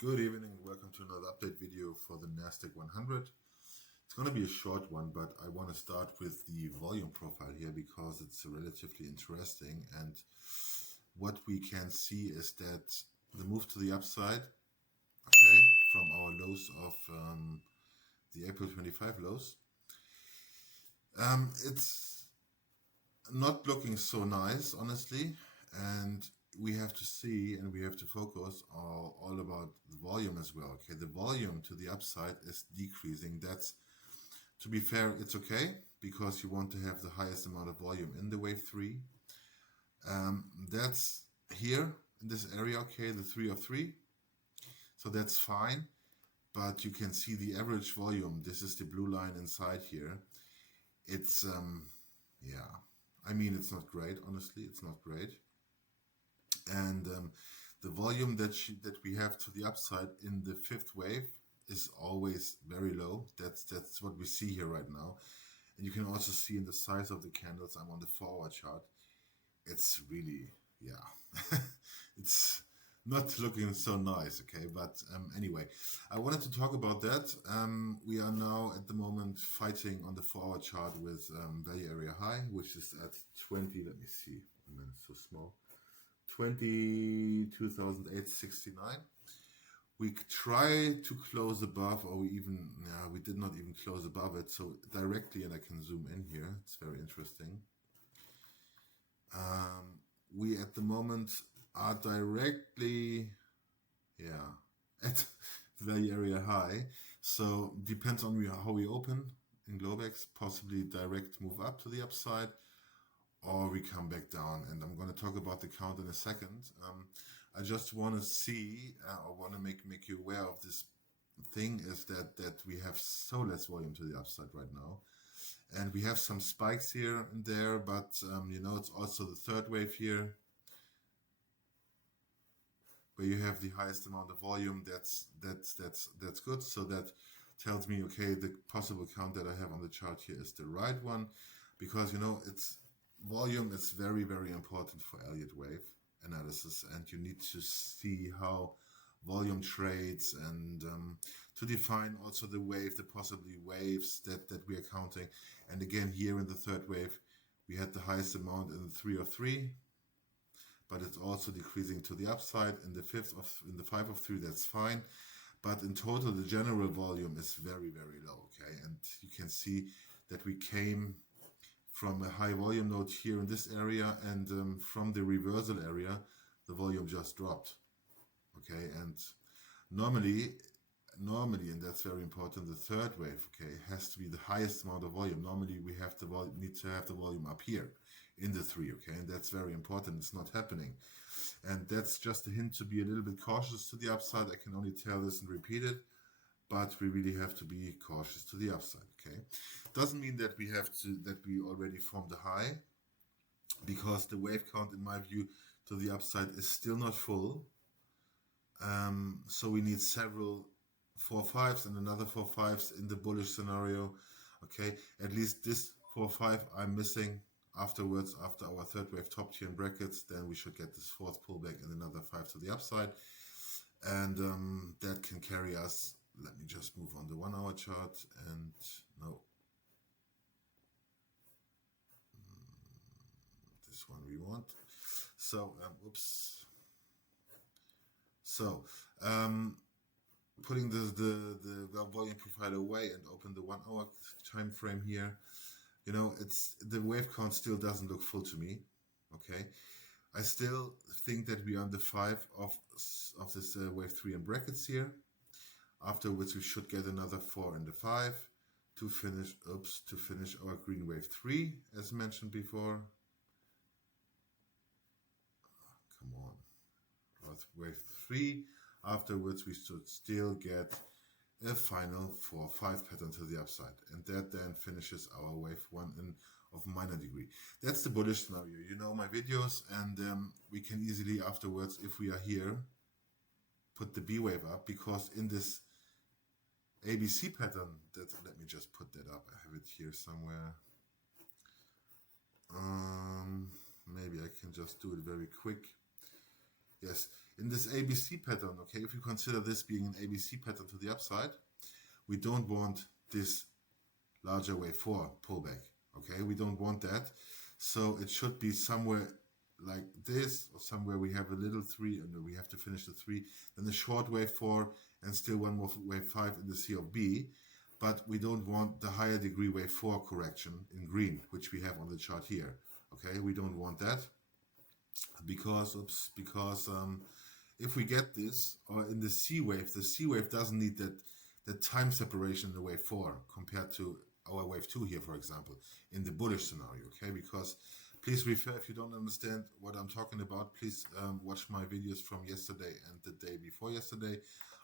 Good evening, welcome to another update video for the Nasdaq 100. It's going to be a short one, but I want to start with the volume profile here because it's relatively interesting. And what we can see is that the move to the upside, okay, from our lows of the April 25 lows, it's not looking so nice, honestly, and we have to see and we have to focus all about the volume as well. Okay, the volume to the upside is decreasing. That's, to be fair, it's okay because you want to have the highest amount of volume in the wave 3. That's here in this area, okay, the 3 of 3, so that's fine. But you can see the average volume. This is the blue line inside here. It's yeah, I mean, it's not great, honestly, it's not great. And the volume that we have to the upside in the 5th wave is always very low. That's what we see here right now. And you can also see in the size of the candles. I'm on the forward chart. It's really, yeah, it's not looking so nice, okay? But anyway, I wanted to talk about that. We are now at the moment fighting on the forward chart with value area high, which is at 20, let me see, I mean, it's so small. 22,869. We try to close above, or we did not even close above it. So directly, and I can zoom in here. It's very interesting. We at the moment are directly, at value area high. So depends on how we open in Globex. Possibly direct move up to the upside, or we come back down, and I'm going to talk about the count in a second. I just want to see, or want to make you aware of this thing, is that we have so less volume to the upside right now, and we have some spikes here and there, but you know, it's also the 3rd wave here where you have the highest amount of volume. That's good. So that tells me, okay, the possible count that I have on the chart here is the right one, because you know, it's volume is very, very important for Elliott wave analysis, and you need to see how volume trades and to define also the wave, the possibly waves that we are counting. And again, here in the 3rd wave, we had the highest amount in the 3 of 3, but it's also decreasing to the upside. In the 5 of 3, that's fine. But in total, the general volume is very, very low, okay? And you can see that we came from a high volume node here in this area, and from the reversal area, the volume just dropped. Okay, and normally, and that's very important, the 3rd wave, okay, has to be the highest amount of volume. Normally, we have need to have the volume up here in the 3, okay, and that's very important. It's not happening, and that's just a hint to be a little bit cautious to the upside. I can only tell this and repeat it, but we really have to be cautious to the upside, okay? Doesn't mean that we already formed a high, because the wave count, in my view, to the upside is still not full. So we need several 4-5s and another 4-5s in the bullish scenario, okay? At least this 4-5 I'm missing afterwards, after our 3rd wave top tier in brackets. Then we should get this 4th pullback and another 5 to the upside, and that can carry us. Let me just move on the 1 hour chart, and no, this one we want. So oops. So putting the volume profile away and open the 1 hour time frame here, you know, it's the wave count still doesn't look full to me. Okay, I still think that we are on the 5 of this wave 3 in brackets here. After which we should get another 4 in the 5 to finish our green wave 3, as mentioned before. Come on, wave 3. Afterwards, we should still get a final 4-5 pattern to the upside, and that then finishes our wave 1 of minor degree. That's the bullish scenario. You know my videos, and we can easily afterwards, if we are here, put the B wave up, because in this ABC pattern, let me just put that up. I have it here somewhere. Maybe I can just do it very quick. Yes, in this ABC pattern, okay, if you consider this being an ABC pattern to the upside, we don't want this larger wave 4 pullback, okay, we don't want that. So it should be somewhere like this, or somewhere we have a little 3, and we have to finish the 3, then a short wave 4, and still one more wave 5 in the C of B. But we don't want the higher degree wave 4 correction in green, which we have on the chart here. Okay, we don't want that because if we get this, or in the C wave doesn't need that time separation in the wave 4 compared to our wave 2 here, for example, in the bullish scenario. Okay, because please refer, if you don't understand what I'm talking about, please watch my videos from yesterday and the day before yesterday.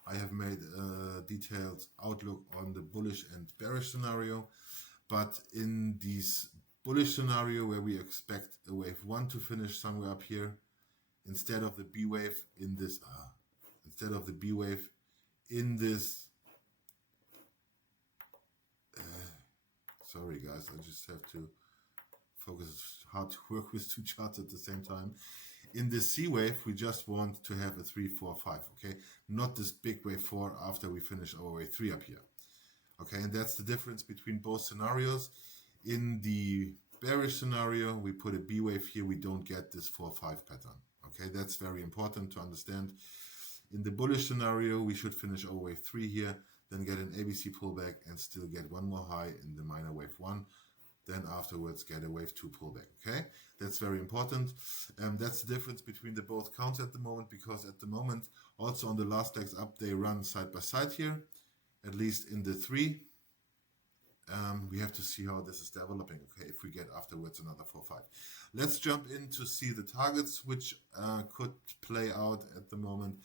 I have made a detailed outlook on the bullish and bearish scenario. But in this bullish scenario, where we expect a wave 1 to finish somewhere up here, instead of the B wave in this, sorry guys, I just have to focus. It's hard to work with two charts at the same time. In this C wave, we just want to have a 3, 4, 5, okay? Not this big wave 4 after we finish our wave 3 up here. Okay, and that's the difference between both scenarios. In the bearish scenario, we put a B wave here, we don't get this 4, 5 pattern. Okay, that's very important to understand. In the bullish scenario, we should finish our wave 3 here, then get an ABC pullback and still get one more high in the minor wave 1. Then afterwards get a wave 2 pullback, okay? That's very important. That's the difference between the both counts at the moment, because at the moment, also on the last legs up, they run side by side here, at least in the 3. We have to see how this is developing, okay, if we get afterwards another 4, 5. Let's jump in to see the targets which could play out at the moment.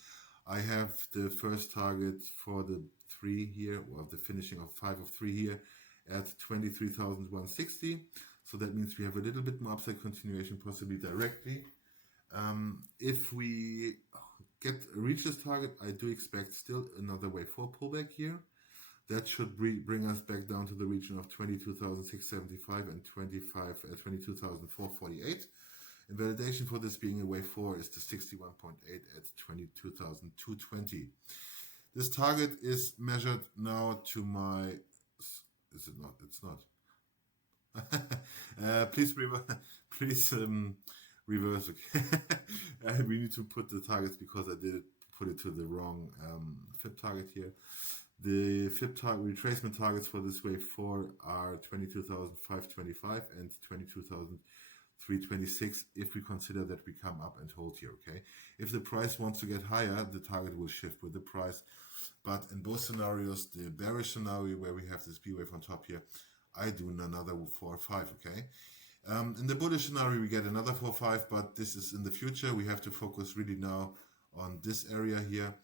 I have the first target for the 3 here, or the finishing of 5 of 3 here, at 23,160. So that means we have a little bit more upside continuation, possibly directly. If we reach this target, I do expect still another wave 4 pullback here. That should bring us back down to the region of 22,675 and 22,448. And validation for this being a wave 4 is the 61.8 at 22,220. This target is measured now to my... Is it not? It's not. Please reverse. Okay. We need to put the targets because I did put it to the wrong FIB target here. The FIB target retracement targets for this wave 4 are 22,525 and 22,326 if we consider that we come up and hold here, okay? If the price wants to get higher, the target will shift with the price. But in both scenarios, the bearish scenario where we have this B wave on top here, I do another 4 or 5, okay? In the bullish scenario, we get another 4 or 5, but this is in the future. We have to focus really now on this area here.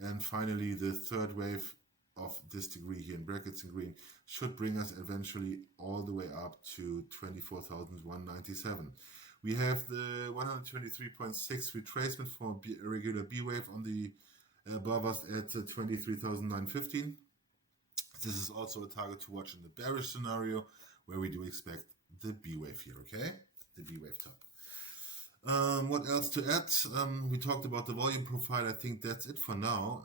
And finally, the third wave of this degree here in brackets in green should bring us eventually all the way up to 24,197. We have the 123.6 retracement for a regular B wave on the above us at 23,915. This is also a target to watch in the bearish scenario, where we do expect the B wave here, okay? The B wave top. What else to add? We talked about the volume profile. I think that's it for now.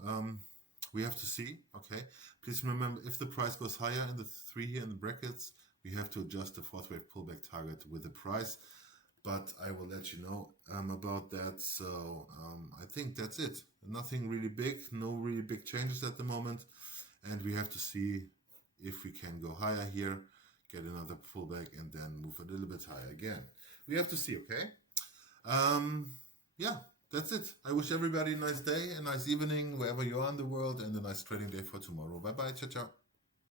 We have to see, okay? Please remember, if the price goes higher in the 3 here in the brackets, we have to adjust the 4th wave pullback target with the price. But I will let you know about that. So I think that's it. Nothing really big, no really big changes at the moment. And we have to see if we can go higher here, get another pullback, and then move a little bit higher again. We have to see, okay? Yeah, that's it. I wish everybody a nice day, a nice evening, wherever you are in the world, and a nice trading day for tomorrow. Bye-bye. Ciao, ciao.